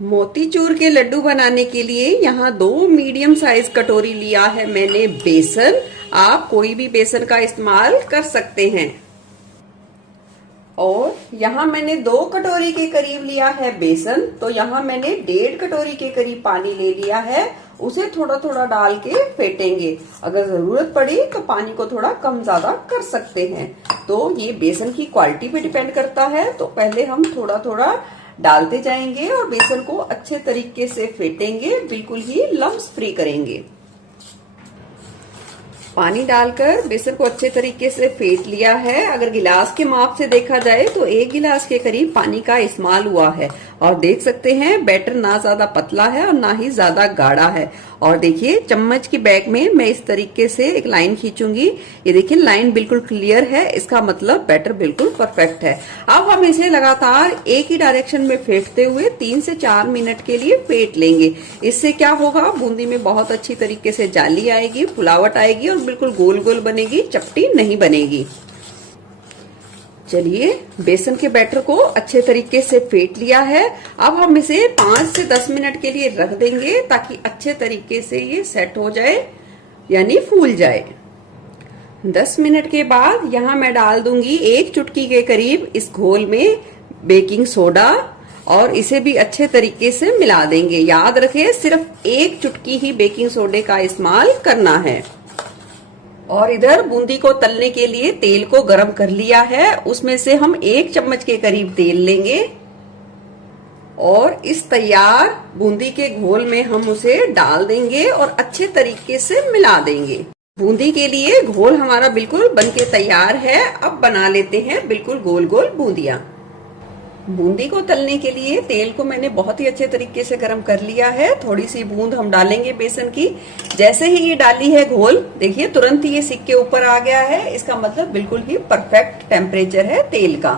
मोतीचूर के लड्डू बनाने के लिए यहाँ 2 मीडियम साइज कटोरी लिया है मैंने बेसन। आप कोई भी बेसन का इस्तेमाल कर सकते हैं। और यहाँ मैंने 2 कटोरी के करीब लिया है बेसन, तो यहाँ मैंने 1.5 कटोरी के करीब पानी ले लिया है। उसे थोड़ा थोड़ा डाल के फेंटेंगे। अगर जरूरत पड़ी तो पानी को थोड़ा कम ज्यादा कर सकते हैं। तो ये बेसन की क्वालिटी पे डिपेंड करता है। तो पहले हम थोड़ा थोड़ा डालते जाएंगे और बेसन को अच्छे तरीके से फेंटेंगे, बिल्कुल ही लम्स फ्री करेंगे। पानी डालकर बेसन को अच्छे तरीके से फेंट लिया है। अगर गिलास के माप से देखा जाए तो 1 गिलास के करीब पानी का इस्तेमाल हुआ है। और देख सकते हैं बैटर ना ज्यादा पतला है और ना ही ज्यादा गाढ़ा है। और देखिए चम्मच की बैग में मैं इस तरीके से एक लाइन खींचूंगी। ये देखिए लाइन बिल्कुल क्लियर है, इसका मतलब बैटर बिल्कुल परफेक्ट है। अब हम इसे लगातार एक ही डायरेक्शन में फेंटते हुए 3 से 4 मिनट के लिए फेंट लेंगे। इससे क्या होगा, बूंदी में बहुत अच्छी तरीके से जाली आएगी, फुलावट आएगी और बिल्कुल गोल गोल बनेगी, चपटी नहीं बनेगी। चलिए बेसन के बैटर को अच्छे तरीके से फेंट लिया है। अब हम इसे 5 से 10 मिनट के लिए रख देंगे ताकि अच्छे तरीके से ये सेट हो जाए, यानी फूल जाए। 10 मिनट के बाद यहाँ मैं डाल दूंगी 1 चुटकी के करीब इस घोल में बेकिंग सोडा और इसे भी अच्छे तरीके से मिला देंगे। याद रखें सिर्फ 1 चुटकी ही बेकिंग सोडे का इस्तेमाल करना है। और इधर बूंदी को तलने के लिए तेल को गरम कर लिया है। उसमें से हम 1 चम्मच के करीब तेल लेंगे और इस तैयार बूंदी के घोल में हम उसे डाल देंगे और अच्छे तरीके से मिला देंगे। बूंदी के लिए घोल हमारा बिल्कुल बनके तैयार है। अब बना लेते हैं बिल्कुल गोल गोल बूंदियां। बूंदी को तलने के लिए तेल को मैंने बहुत ही अच्छे तरीके से गरम कर लिया है। थोड़ी सी बूंद हम डालेंगे बेसन की। जैसे ही ये डाली है घोल, देखिए तुरंत ही ये सिक के ऊपर आ गया है। इसका मतलब बिल्कुल ही परफेक्ट टेम्परेचर है तेल का।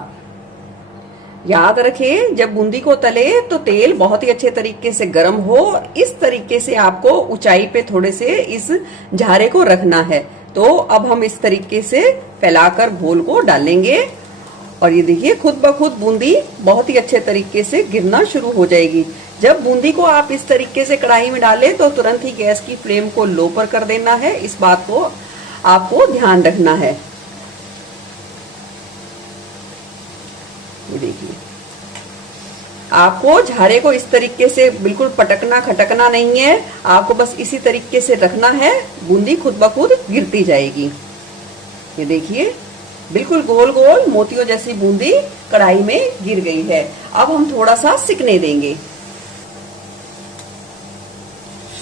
याद रखें जब बूंदी को तले तो तेल बहुत ही अच्छे तरीके से गर्म हो। इस तरीके से आपको ऊंचाई पे थोड़े से इस झारे को रखना है। तो अब हम इस तरीके से फैलाकर घोल को डालेंगे और ये देखिए खुद ब खुद बूंदी बहुत ही अच्छे तरीके से गिरना शुरू हो जाएगी। जब बूंदी को आप इस तरीके से कढ़ाई में डालें तो तुरंत ही गैस की फ्लेम को लो पर कर देना है। इस बात को आपको ध्यान रखना है। ये देखिए आपको झारे को इस तरीके से बिल्कुल पटकना खटकना नहीं है। आपको बस इसी तरीके से रखना है, बूंदी खुद ब खुद गिरती जाएगी। ये देखिए बिल्कुल गोल गोल मोतियों जैसी बूंदी कढ़ाई में गिर गई है। अब हम थोड़ा सा सिकने देंगे।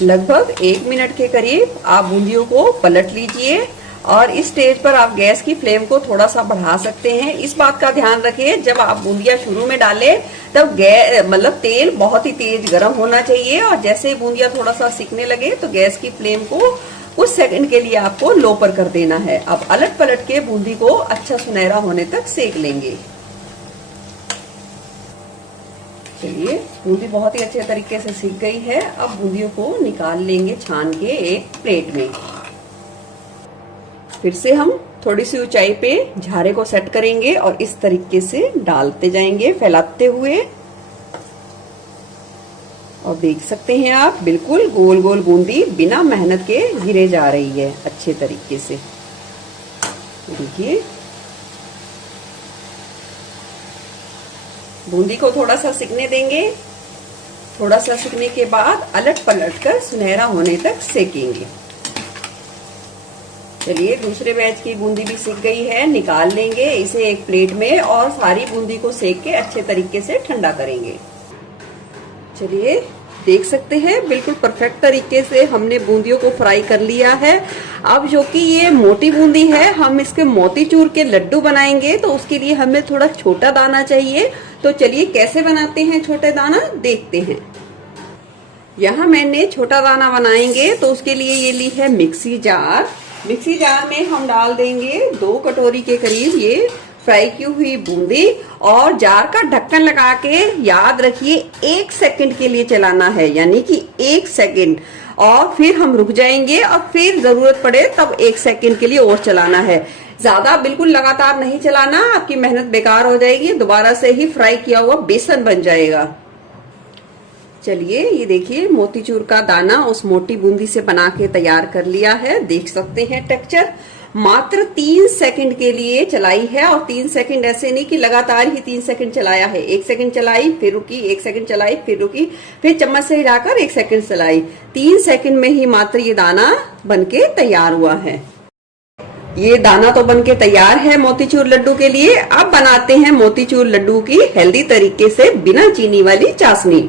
लगभग 1 मिनट के करीब आप बूंदियों को पलट लीजिए और इस स्टेज पर आप गैस की फ्लेम को थोड़ा सा बढ़ा सकते हैं। इस बात का ध्यान रखिए जब आप बूंदियां शुरू में डालें तब मतलब तेल बहुत ही तेज गर्म होना चाहिए और जैसे ही बूंदियां थोड़ा सा सिकने लगे तो गैस की फ्लेम को कुछ सेकंड के लिए आपको लो पर कर देना है। अब अलट पलट के बूंदी को अच्छा सुनहरा होने तक सेक लेंगे। चलिए बूंदी बहुत ही अच्छे तरीके से सिक गई है। अब बूंदियों को निकाल लेंगे छान के एक प्लेट में। फिर से हम थोड़ी सी ऊंचाई पे झारे को सेट करेंगे और इस तरीके से डालते जाएंगे फैलाते हुए। और देख सकते हैं आप बिल्कुल गोल गोल बूंदी बिना मेहनत के गिरे जा रही है अच्छे तरीके से। देखिए बूंदी को थोड़ा सा सिकने देंगे। थोड़ा सा सिकने के बाद अलट पलट कर सुनहरा होने तक सेकेंगे। चलिए दूसरे बैच की बूंदी भी सिक गई है, निकाल लेंगे इसे एक प्लेट में और सारी बूंदी को सेक के अच्छे तरीके से ठंडा करेंगे। चलिए देख सकते हैं बिल्कुल परफेक्ट तरीके से हमने बूंदियों को फ्राई कर लिया है। अब जो कि ये मोटी बूंदी है, हम इसके मोतीचूर के लड्डू बनाएंगे तो उसके लिए हमें थोड़ा छोटा दाना चाहिए। तो चलिए कैसे बनाते हैं छोटे दाना देखते हैं। यहाँ मैंने छोटा दाना बनाएंगे तो उसके लिए ये ली है मिक्सी जार। मिक्सी जार में हम डाल देंगे 2 कटोरी के करीब ये फ्राई की हुई बूंदी और जार का ढक्कन लगा के याद रखिए 1 सेकंड के लिए चलाना है, यानी कि 1 सेकंड। और फिर हम रुक जाएंगे और फिर जरूरत पड़े तब 1 सेकंड के लिए और चलाना है। ज्यादा बिल्कुल लगातार नहीं चलाना, आपकी मेहनत बेकार हो जाएगी, दोबारा से ही फ्राई किया हुआ बेसन बन जाएगा। चलिए ये देखिए मोतीचूर का दाना उस मोटी बूंदी से बना के तैयार कर लिया है। देख सकते हैं टेक्सचर। मात्र 3 सेकंड के लिए चलाई है, और 3 सेकंड ऐसे नहीं कि लगातार ही 3 सेकंड चलाया है। 1 सेकंड चलाई फिर रुकी, 1 सेकंड चलाई फिर रुकी, फिर चम्मच से हिलाकर 1 सेकंड चलाई। 3 सेकंड में ही मात्र ये दाना बनके तैयार हुआ है। ये दाना तो बनके तैयार है मोतीचूर लड्डू के लिए। अब बनाते हैं मोतीचूर लड्डू की हेल्दी तरीके से बिना चीनी वाली चाशनी।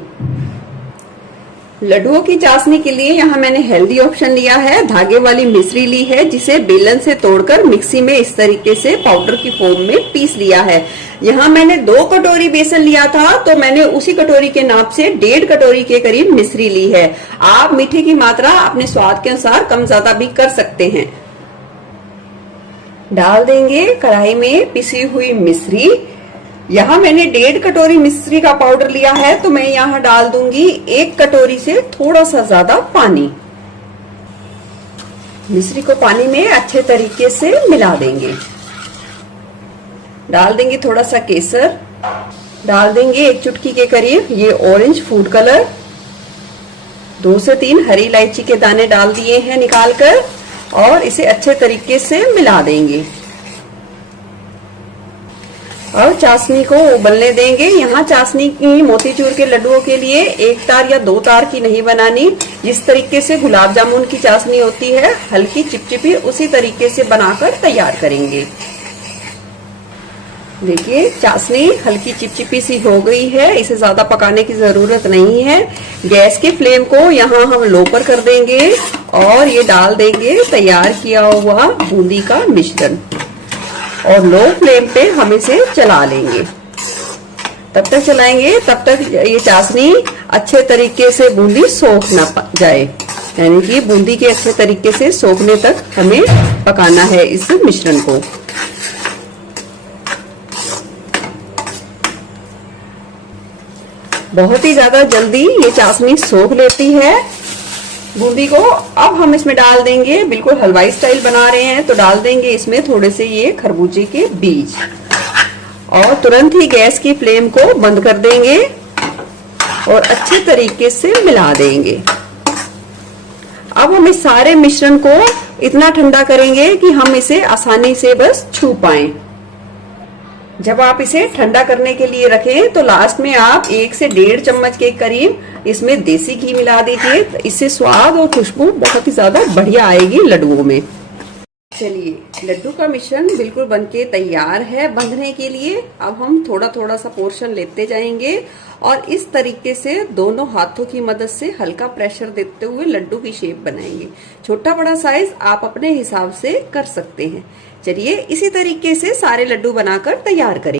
लड्डुओं की चाशनी के लिए यहाँ मैंने हेल्दी ऑप्शन लिया है। धागे वाली मिश्री ली है, जिसे बेलन से तोड़कर मिक्सी में इस तरीके से पाउडर की फॉर्म में पीस लिया है। यहाँ मैंने 2 कटोरी बेसन लिया था, तो मैंने उसी कटोरी के नाप से 1.5 कटोरी के करीब मिश्री ली है। आप मीठे की मात्रा अपने स्वाद के अनुसार कम ज्यादा भी कर सकते हैं। डाल देंगे कढ़ाई में पिसी हुई मिश्री। यहाँ मैंने 1.5 कटोरी मिश्री का पाउडर लिया है, तो मैं यहाँ डाल दूंगी 1 कटोरी से थोड़ा सा ज्यादा पानी। मिश्री को पानी में अच्छे तरीके से मिला देंगे। डाल देंगे थोड़ा सा केसर, डाल देंगे 1 चुटकी के करीब ये ऑरेंज फूड कलर, 2 से 3 हरी इलायची के दाने डाल दिए हैं निकाल कर, और इसे अच्छे तरीके से मिला देंगे। और चाशनी को उबलने देंगे। यहाँ चाशनी की मोतीचूर के लड्डुओं के लिए 1 तार या 2 तार की नहीं बनानी। जिस तरीके से गुलाब जामुन की चाशनी होती है, हल्की चिपचिपी, उसी तरीके से बनाकर तैयार करेंगे। देखिए चाशनी हल्की चिपचिपी सी हो गई है, इसे ज्यादा पकाने की जरूरत नहीं है। गैस के फ्लेम को यहाँ हम लो पर कर देंगे, और ये डाल देंगे तैयार किया हुआ बूंदी का मिश्रण, और लो फ्लेम पे हम इसे चला लेंगे। तब तक चलाएंगे तब तक ये चाशनी अच्छे तरीके से बूंदी सोख ना जाए, यानी कि बूंदी के अच्छे तरीके से सोखने तक हमें पकाना है इस मिश्रण को। बहुत ही ज्यादा जल्दी ये चाशनी सोख लेती है बूंदी को। अब हम इसमें डाल देंगे, बिल्कुल हलवाई स्टाइल बना रहे हैं तो डाल देंगे इसमें थोड़े से ये खरबूजे के बीज, और तुरंत ही गैस की फ्लेम को बंद कर देंगे और अच्छे तरीके से मिला देंगे। अब हम इस सारे मिश्रण को इतना ठंडा करेंगे कि हम इसे आसानी से बस छू पाएं। जब आप इसे ठंडा करने के लिए रखें तो लास्ट में आप 1 से 1.5 चम्मच के करीब इसमें देसी घी मिला दीजिए। इससे स्वाद और खुशबू बहुत ही ज्यादा बढ़िया आएगी लड्डुओं में। चलिए लड्डू का मिश्रण बिल्कुल बनके तैयार है बंधने के लिए। अब हम थोड़ा थोड़ा सा पोर्शन लेते जाएंगे, और इस तरीके से दोनों हाथों की मदद से हल्का प्रेशर देते हुए लड्डू की शेप बनाएंगे। छोटा बड़ा साइज आप अपने हिसाब से कर सकते हैं। चलिए इसी तरीके से सारे लड्डू बनाकर तैयार करें।